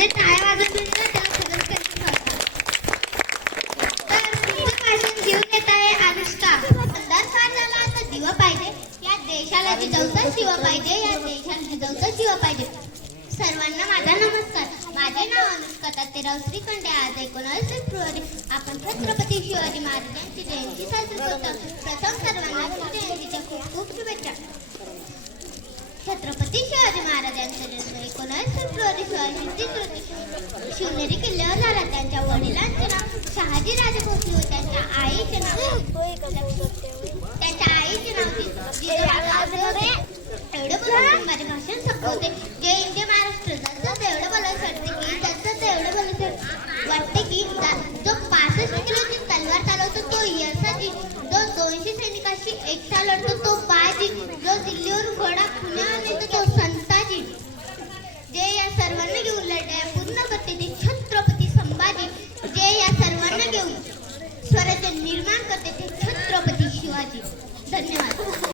म्हणजे टाळ्या वाजत म्हणजे त्याला सगळं करून तर तुमचं भाषण घेऊन येत आहे अनुष्का. अंधार झाला आता दिवा पाहिजे, या देशाला जिजवता शिवा पाहिजे, या देशाला जिजवता शिवा पाहिजे. सर्वांना माझा नमस्कार. माझे नाव अनुष्का तात्याराव श्रीखंडे. आज 19 फेब्रुवारी आपण छत्रपती शिवाजी महाराजांची जयंती साजरी करतो. प्रथम सर्वांना शिवजयंतीच्या खूप खूप शुभेच्छा. छत्रपती शिवाजी महाराजांचा जन्म 19 फेब्रुवारी 1630 रोजी शिवनेरी किल्ल्यावर झाला. त्यांच्या वडिलांचे नाव शहाजी राजे भोसले व त्यांच्या आईचे नाव जिजाऊ. एवढं बोलून माझे भाषण संपवते. जय हिंद जय महाराष्ट्र. जसं तेवढं बोलायचं वाटते की जो 65 किलोची तलवार चालवतो तो यशाची, जो 200 सैनिकांशी एकटा लढतो तो बाजी, जो दिल्लीवरून घोडा पुण्यावर नेतो तो संताजी. जे या सर्वांना घेऊन लढल्या पूर्ण करते ते छत्रपती संभाजी. जे या सर्वांना घेऊन स्वराज्य निर्माण करते